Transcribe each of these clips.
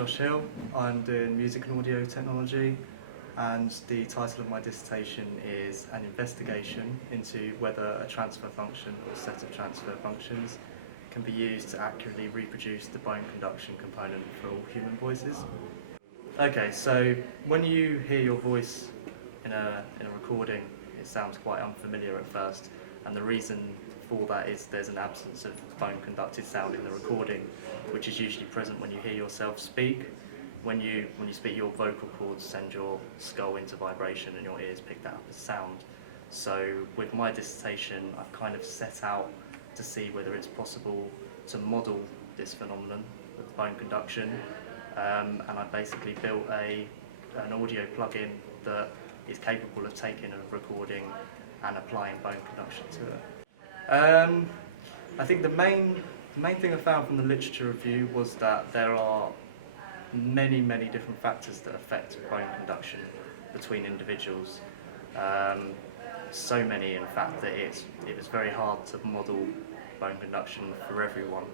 Josh Hill. I'm doing music and audio technology, and the title of my dissertation is an investigation into whether a transfer function or set of transfer functions can be used to accurately reproduce the bone conduction component for all human voices. Okay, so when you hear your voice in a recording, it sounds quite unfamiliar at first, and the reason for that is there's an absence of bone conducted sound in the recording, which is usually present when you hear yourself speak. When you speak, your vocal cords send your skull into vibration and your ears pick that up as sound. So with my dissertation, I've kind of set out to see whether it's possible to model this phenomenon with bone conduction, and I basically built an audio plugin that is capable of taking a recording and applying bone conduction to it. I think the main thing I found from the literature review was that there are many different factors that affect bone conduction between individuals. So many, in fact, that it was very hard to model bone conduction for everyone.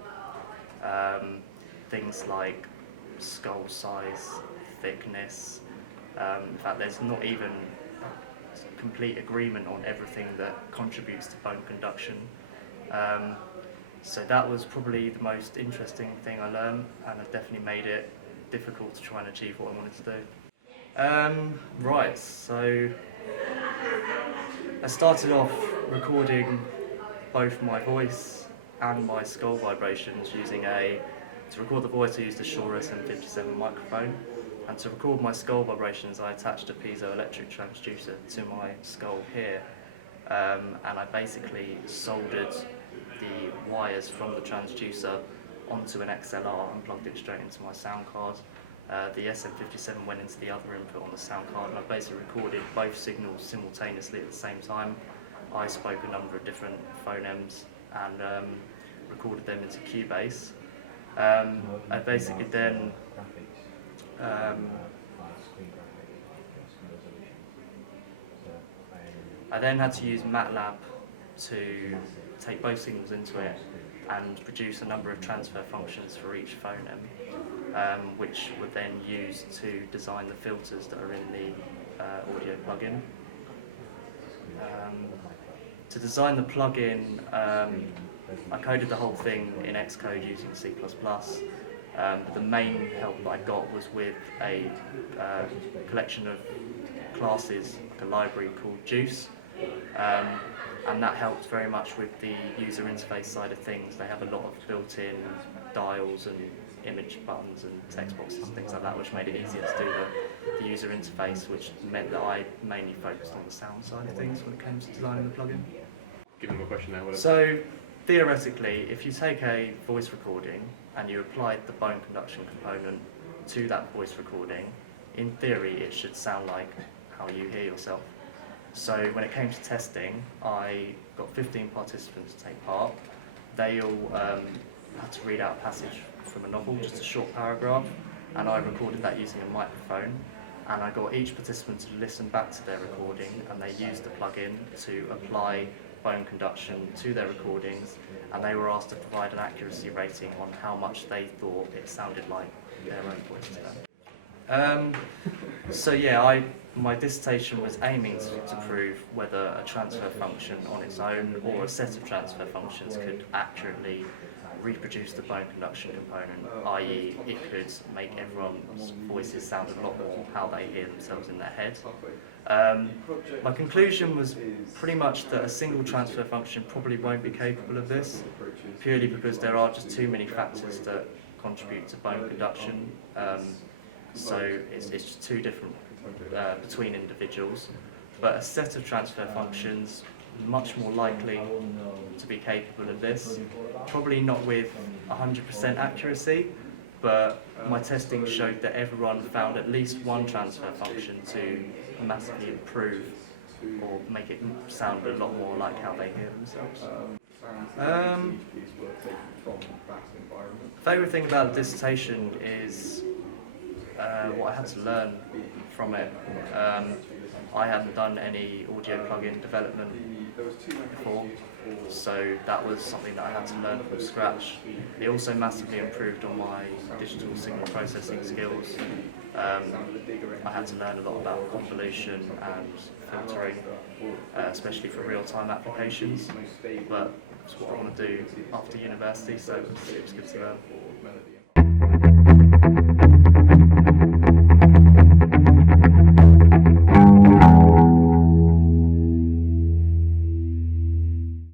Things like skull size, thickness. In fact, there's not even complete agreement on everything that contributes to bone conduction. So that was probably the most interesting thing I learned, and it definitely made it difficult to try and achieve what I wanted to do. Right, so I started off recording both my voice and my skull vibrations using to record the voice I used a Shure SM57 microphone, and to record my skull vibrations I attached a piezoelectric transducer to my skull here, and I basically soldered the wires from the transducer onto an XLR and plugged it straight into my sound card. The SM57 went into the other input on the sound card, and I basically recorded both signals simultaneously at the same time. I spoke a number of different phonemes and recorded them into Cubase. I basically then I then had to use MATLAB to take both signals into it and produce a number of transfer functions for each phoneme, which were then used to design the filters that are in the audio plugin. To design the plugin, I coded the whole thing in Xcode using C++. But the main help that I got was with a collection of classes, like a library called Juice, and that helped very much with the user interface side of things. They have a lot of built-in dials and image buttons and text boxes and things like that, which made it easier to do the user interface, which meant that I mainly focused on the sound side of things when it came to designing the plugin. Give them a question now. So, theoretically, if you take a voice recording and you applied the bone conduction component to that voice recording, in theory it should sound like how you hear yourself. So when it came to testing, I got 15 participants to take part. They all had to read out a passage from a novel, just a short paragraph, and I recorded that using a microphone. And I got each participant to listen back to their recording, and they used the plugin to apply bone conduction to their recordings, and they were asked to provide an accuracy rating on how much they thought it sounded like their own voice to them. So yeah, my dissertation was aiming to prove whether a transfer function on its own or a set of transfer functions could accurately reproduce the bone conduction component, i.e. it could make everyone's voices sound a lot more how they hear themselves in their head. My conclusion was pretty much that a single transfer function probably won't be capable of this, purely because there are just too many factors that contribute to bone conduction. So it's just too different between individuals. But a set of transfer functions much more likely to be capable of this. Probably not with 100% accuracy, but my testing showed that everyone found at least one transfer function to massively improve or make it sound a lot more like how they hear themselves. Favourite thing about the dissertation is what I had to learn from it. I hadn't done any audio plugin development before, so that was something that I had to learn from scratch. It also massively improved on my digital signal processing skills. I had to learn a lot about convolution and filtering, especially for real-time applications, but it's what I want to do after university, so it was good to learn.